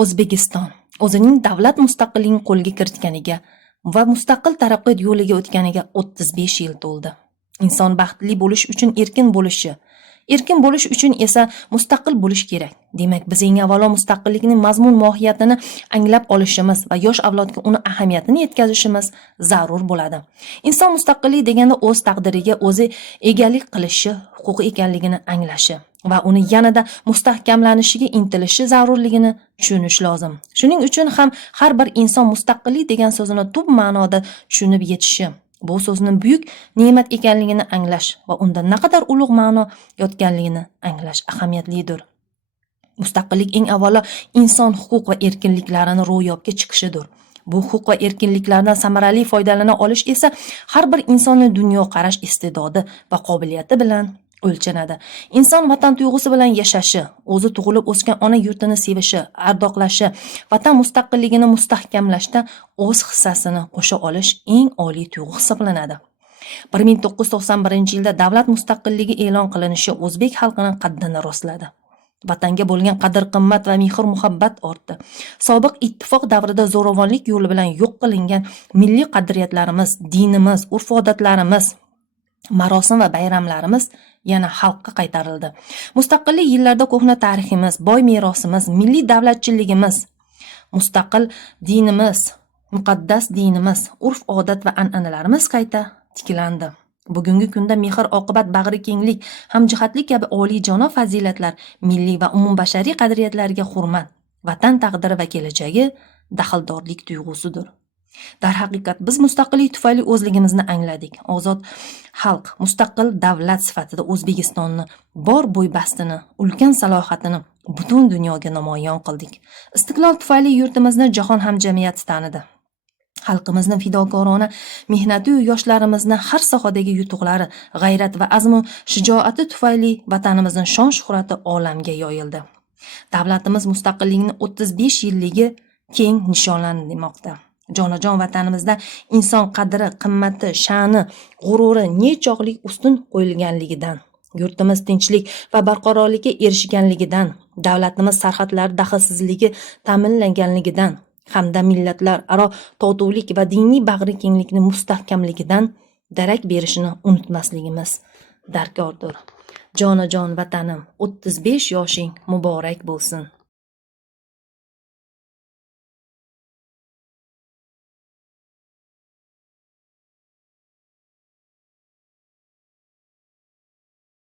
O'zbekiston o'zining davlat mustaqilligini qo'lga kiritganiga va mustaqil taraqqiyot yo'liga o'tganiga 35 yil to'ldi. Inson baxtli bo'lish uchun erkin bo'lish uchun esa mustaqil bo'lish kerak. Demak, biz eng avvalo mustaqillikning mazmun mohiyatini anglab olishimiz va yosh avlodga uni ahamiyatini yetkazishimiz zarur bo'ladi. Inson mustaqillik deganda o'z taqdiriga o'zi egalik qilishi huquqi ekanligini anglashi va uni yanada mustahkamlanishiga intilishi zarurligini tushunish lozim. Shuning uchun ham har bir inson mustaqillik degan so'zini tub ma'noda tushunib yetishi, bu so'zni buyuk ne'mat ekanligini anglash va unda naqadar ulug' ma'no yotganligini anglash ahamiyatlidir. Mustaqillik eng avvalo inson huquq va erkinliklarini ro'yobga chiqishidir. Bu huquq va erkinliklardan samarali foydalana olish esa har bir insonning dunyoqarash iste'dodi va qobiliyati bilan o'lchanadi. Inson vatan tuyg'usi bilan yashashi, o'zi tug'ilib o'sgan ona yurtini sevishi, ardoqlashi, vatan mustaqilligini mustahkamlashda o'z hissasini qo'sha olish eng oliy tuyg'u hisoblanadi. 1991-yilda davlat mustaqilligi e'lon qilinishi o'zbek xalqining qaddini rostladi. Vatanga bo'lgan qadr-qimmat va mehr-muhabbat ortdi. Sobiq ittifoq davrida zo'ravonlik yo'li bilan yo'q qilingan milliy qadriyatlarimiz, dinimiz, urf-odatlarimiz, marosim va bayramlarimiz yana xalqqa qaytarildi. Mustaqillik yillarida ko'hna tariximiz, boy merosimiz, milliy davlatchiligimiz, mustaqil dinimiz, muqaddas dinimiz, urf-odat va an'analarimiz qayta tiklandi. Bugungi kunda mehr-oqibat, bag'ri kenglik, hamjihatlik kabi oliyjanob fazilatlar milliy va umumbashariy qadriyatlarga hurmat, vatan taqdiri va kelajagi daxldorlik tuyg'usidir. Darhaqiqat biz mustaqillik tufayli o'zligimizni angladik. Ozod xalq, mustaqil davlat sifatida O'zbekistonni bor bo'ybastini, ulkan salohiyatini butun dunyoga namoyon qildik. Istiqlol tufayli yurtimizni jahon hamjamiyati tanidi. Xalqimizning fidokorona mehnati va yoshlarimizni har sohadagi yutuqlari, g'ayrat va azmu shijoati tufayli vatanimizning shon-shuhrati olamga yoyildi. Davlatimiz mustaqilligining 35 yilligi keng nishonlanmoqda. Jonajon vatanimizda inson qadri, qimmati, sha'ni, g'ururi nechog'lik ustun qo'yilganligidan, yurtimiz tinchlik va barqarorlikka erishganligidan, davlatimiz sarhadlari daxlsizligi ta'minlanganligidan hamda millatlar aro totuvlik va diniy bag'ri kenglikni mustahkamligidan darak berishini unutmasligimiz darkordir. Jonajon vatanim, 35 yoshing muborak bo'lsin.